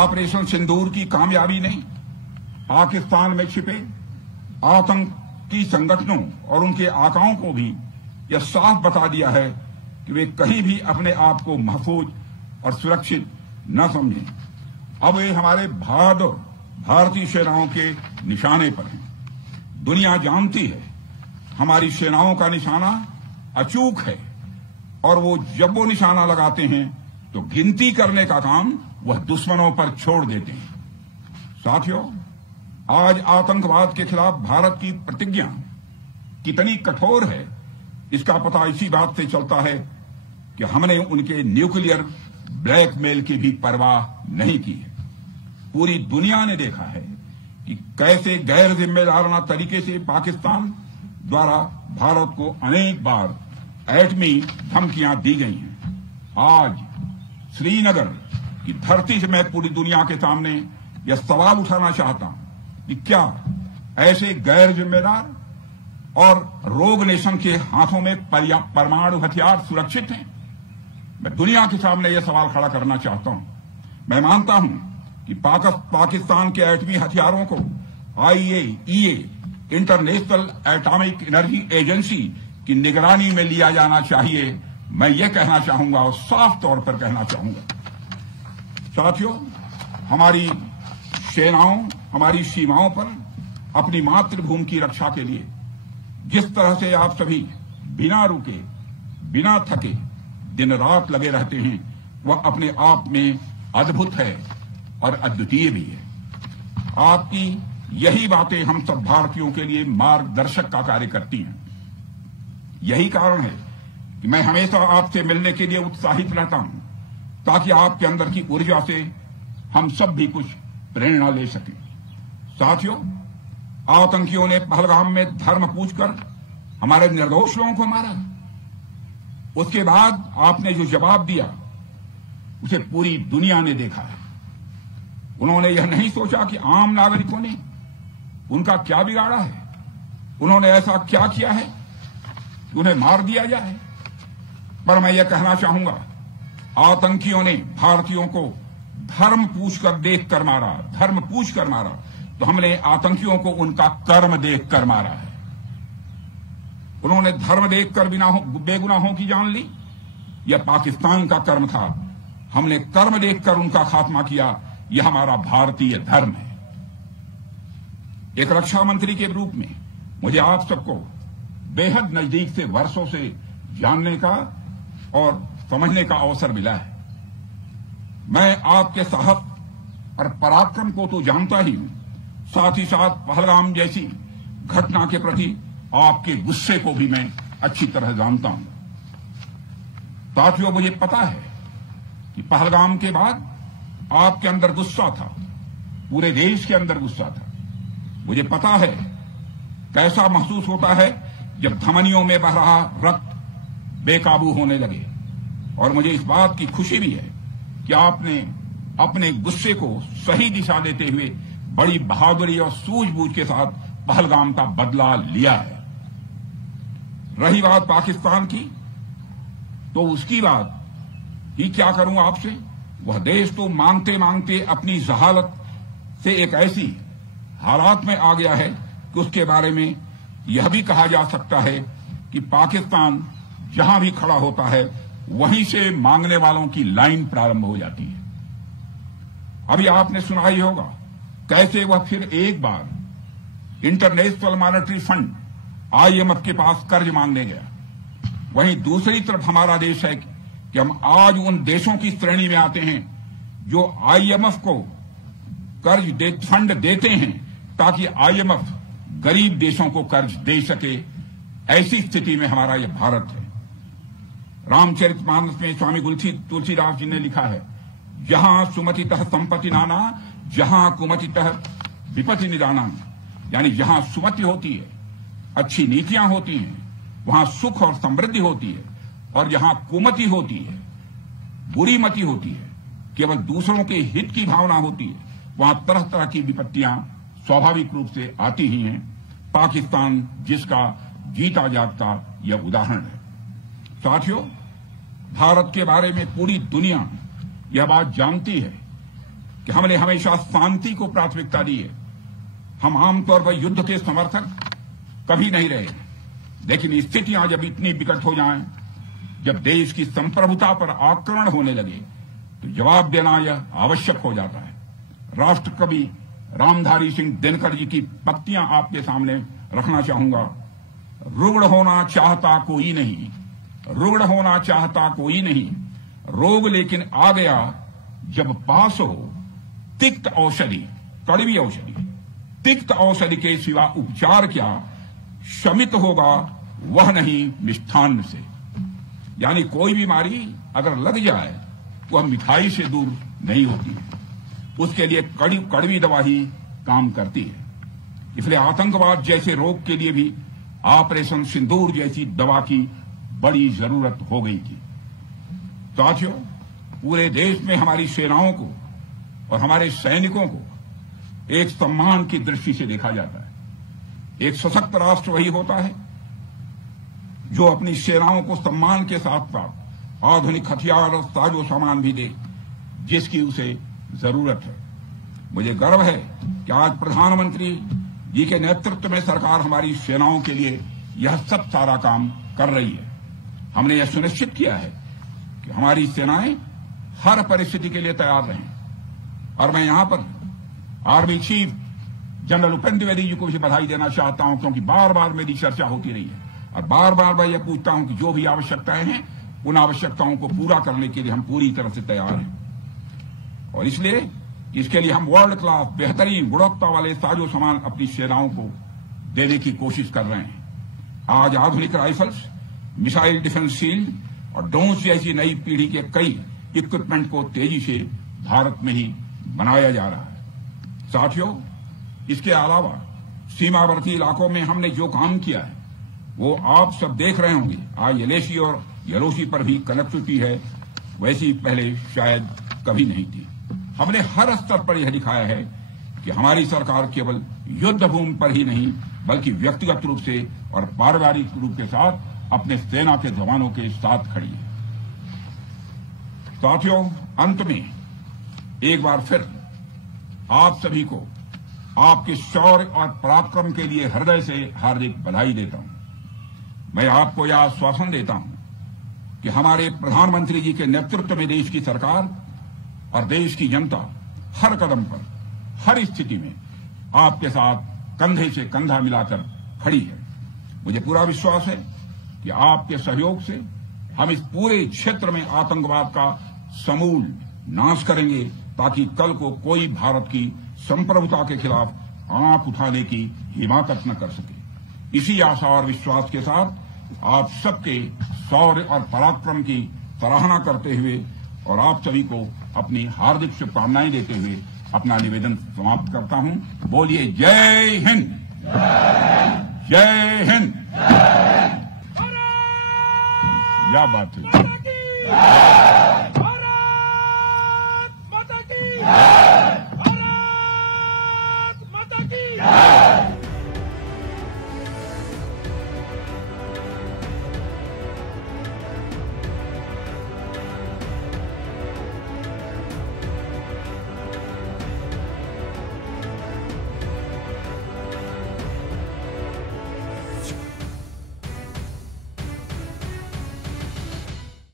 Operation सिंदूर की कामयाबी ने पाकिस्तान में छिपे आतंकी संगठनों और उनके आकाओं को भी यह साफ बता दिया है कि वे कहीं भी अपने आप को महफूज और सुरक्षित न समझें। अब वे हमारे बहादुर भारतीय सेनाओं के निशाने पर हैं। दुनिया जानती है हमारी सेनाओं का निशाना अचूक है और जब वो निशाना लगाते हैं तो गिनती करने का काम वह दुश्मनों पर छोड़ देते हैं। साथियों, आज आतंकवाद के खिलाफ भारत की प्रतिज्ञा कितनी कठोर है इसका पता इसी बात से चलता है कि हमने उनके न्यूक्लियर ब्लैकमेल की भी परवाह नहीं की है। पूरी दुनिया ने देखा है कि कैसे गैर जिम्मेदाराना तरीके से पाकिस्तान द्वारा भारत को अनेक बार एटमी धमकियां दी गई हैं। आज श्रीनगर की धरती से मैं पूरी दुनिया के सामने यह सवाल उठाना चाहता हूं कि क्या ऐसे गैर जिम्मेदार और रोग नेशन के हाथों में परमाणु हथियार सुरक्षित हैं? मैं दुनिया के सामने यह सवाल खड़ा करना चाहता हूं। मैं मानता हूं कि पाकिस्तान के एटमी हथियारों को IAEA international atomic energy agency की निगरानी में लिया जाना चाहिए। मैं ये कहना चाहूंगा और साफ तौर पर कहना चाहूंगा। साथियों, हमारी सेनाओं हमारी सीमाओं पर अपनी मातृभूमि की रक्षा के लिए जिस तरह से आप सभी बिना रुके बिना थके दिन रात लगे रहते हैं वह अपने आप में अद्भुत है और अद्वितीय भी है। आपकी यही बातें हम सब भारतीयों के लिए मार्गदर्शक का कार्य करती हैं। यही कारण है कि मैं हमेशा आपसे मिलने के लिए उत्साहित रहता हूं ताकि आपके अंदर की ऊर्जा से हम सब भी कुछ प्रेरणा ले सकें। साथियों, आतंकियों ने पहलगाम में धर्म पूछकर हमारे निर्दोष लोगों को मारा। उसके बाद आपने जो जवाब दिया उसे पूरी दुनिया ने देखा है। उन्होंने यह नहीं सोचा कि आम नागरिकों ने उनका क्या बिगाड़ा है, उन्होंने ऐसा क्या किया है कि उन्हें मार दिया जाए। पर मैं यह कहना चाहूंगा, आतंकियों ने भारतीयों को धर्म पूछकर देखकर मारा, धर्म पूछकर मारा, तो हमने आतंकियों को उनका कर्म देखकर मारा है। उन्होंने धर्म देखकर बेगुनाहों की जान ली, यह पाकिस्तान का कर्म था। हमने कर्म देखकर उनका खात्मा किया, यह हमारा भारतीय धर्म है। एक रक्षा मंत्री के रूप में मुझे आप सबको बेहद नजदीक से वर्षों से जानने का और समझने का अवसर मिला है। मैं आपके साहस और पराक्रम को तो जानता ही हूं, साथ ही साथ पहलगाम जैसी घटना के प्रति आपके गुस्से को भी मैं अच्छी तरह जानता हूं। साथियों, मुझे पता है कि पहलगाम के बाद आपके अंदर गुस्सा था, पूरे देश के अंदर गुस्सा था। मुझे पता है कैसा महसूस होता है जब धमनियों में बह रहा रक्त बेकाबू होने लगे। और मुझे इस बात की खुशी भी है कि आपने अपने गुस्से को सही दिशा देते हुए बड़ी बहादुरी और सूझबूझ के साथ पहलगाम का बदला लिया है। रही बात पाकिस्तान की, तो उसकी बात ही क्या करूं आपसे। वह देश तो मांगते मांगते अपनी जहालत से एक ऐसी हालात में आ गया है कि उसके बारे में यह भी कहा जा सकता है कि पाकिस्तान जहां भी खड़ा होता है वहीं से मांगने वालों की लाइन प्रारंभ हो जाती है। अभी आपने सुना ही होगा कैसे वह फिर एक बार इंटरनेशनल मॉनेटरी फंड IMF के पास कर्ज मांगने गया। वहीं दूसरी तरफ हमारा देश है कि हम आज उन देशों की श्रेणी में आते हैं जो IMF को फंड देते हैं ताकि IMF गरीब देशों को कर्ज दे सके। ऐसी स्थिति में हमारा यह भारत है। रामचरितमानस में स्वामी तुलसीदास जी ने लिखा है, जहां सुमतितः संपत्ति नाना, जहां कुमतितः विपत्ति निदाना। यानी जहां सुमति होती है, अच्छी नीतियां होती हैं, वहां सुख और समृद्धि होती है, और जहां कुमति होती है, बुरी मति होती है, केवल दूसरों के हित की भावना होती है, वहां तरह तरह की विपत्तियां स्वाभाविक रूप से आती ही हैं। पाकिस्तान जिसका जीता जागता यह उदाहरण है। साथियों, भारत के बारे में पूरी दुनिया यह बात जानती है कि हमने हमेशा शांति को प्राथमिकता दी है। हम आमतौर पर युद्ध के समर्थक कभी नहीं रहे, लेकिन स्थितियां जब इतनी विकट हो जाएं, जब देश की संप्रभुता पर आक्रमण होने लगे, तो जवाब देना यह आवश्यक हो जाता है। राष्ट्र कवि रामधारी सिंह दिनकर जी की पंक्तियां आपके सामने रखना चाहूंगा। रुग्ण होना चाहता कोई नहीं, रुग्ण होना चाहता कोई नहीं, रोग लेकिन आ गया जब पास हो तिक्त औषधि, कड़वी औषधि, तिक्त औषधि के सिवा उपचार क्या, शमित होगा वह नहीं मिष्ठान्न से। यानी कोई बीमारी अगर लग जाए तो वह मिठाई से दूर नहीं होती है, उसके लिए कड़वी दवा ही काम करती है। इसलिए आतंकवाद जैसे रोग के लिए भी ऑपरेशन सिंदूर जैसी दवा की बड़ी जरूरत हो गई थी। साथियों, पूरे देश में हमारी सेनाओं को और हमारे सैनिकों को एक सम्मान की दृष्टि से देखा जाता है। एक सशक्त राष्ट्र वही होता है जो अपनी सेनाओं को सम्मान के साथ साथ आधुनिक हथियार और साजो सामान भी दे जिसकी उसे जरूरत है। मुझे गर्व है कि आज प्रधानमंत्री जी के नेतृत्व में सरकार हमारी सेनाओं के लिए यह सब सारा काम कर रही है। हमने यह सुनिश्चित किया है कि हमारी सेनाएं हर परिस्थिति के लिए तैयार रहें। और मैं यहां पर army chief general Upendra Dwivedi ji को भी बधाई देना चाहता हूं, क्योंकि बार बार मेरी चर्चा होती रही है और बार बार मैं यह पूछता हूं कि जो भी आवश्यकताएं हैं उन आवश्यकताओं को पूरा करने के लिए हम पूरी तरह से तैयार हैं। और इसलिए इसके लिए हम वर्ल्ड क्लास बेहतरीन गुणवत्ता वाले साजो सामान अपनी सेनाओं को देने की कोशिश कर रहे हैं। आज आधुनिक राइफल्स, मिसाइल डिफेंस शील्ड और ड्रोन्स जैसी नई पीढ़ी के कई इक्विपमेंट को तेजी से भारत में ही बनाया जा रहा है। साथियों, इसके अलावा सीमावर्ती इलाकों में हमने जो काम किया है वो आप सब देख रहे होंगे। आज एलएसी और यलोसी पर भी कनेक्टिविटी है, वैसी पहले शायद कभी नहीं थी। हमने हर स्तर पर यह दिखाया है कि हमारी सरकार केवल युद्ध भूमि पर ही नहीं बल्कि व्यक्तिगत रूप से और पारिवारिक रूप के साथ अपने सेना के जवानों के साथ खड़ी है। साथियों, अंत में एक बार फिर आप सभी को आपके शौर्य और पराक्रम के लिए हृदय से हार्दिक बधाई देता हूं। मैं आपको यह आश्वासन देता हूं कि हमारे प्रधानमंत्री जी के नेतृत्व में देश की सरकार और देश की जनता हर कदम पर, हर स्थिति में आपके साथ कंधे से कंधा मिलाकर खड़ी है। मुझे पूरा विश्वास है कि आपके सहयोग से हम इस पूरे क्षेत्र में आतंकवाद का समूल नाश करेंगे, ताकि कल को कोई भारत की संप्रभुता के खिलाफ आंख उठाने की हिमाकत न कर सके। इसी आशा और विश्वास के साथ आप सबके शौर्य और पराक्रम की सराहना करते हुए और आप सभी को अपनी हार्दिक शुभकामनाएं देते हुए अपना निवेदन समाप्त करता हूं। बोलिए जय हिंद, जय हिंद। क्या बात है।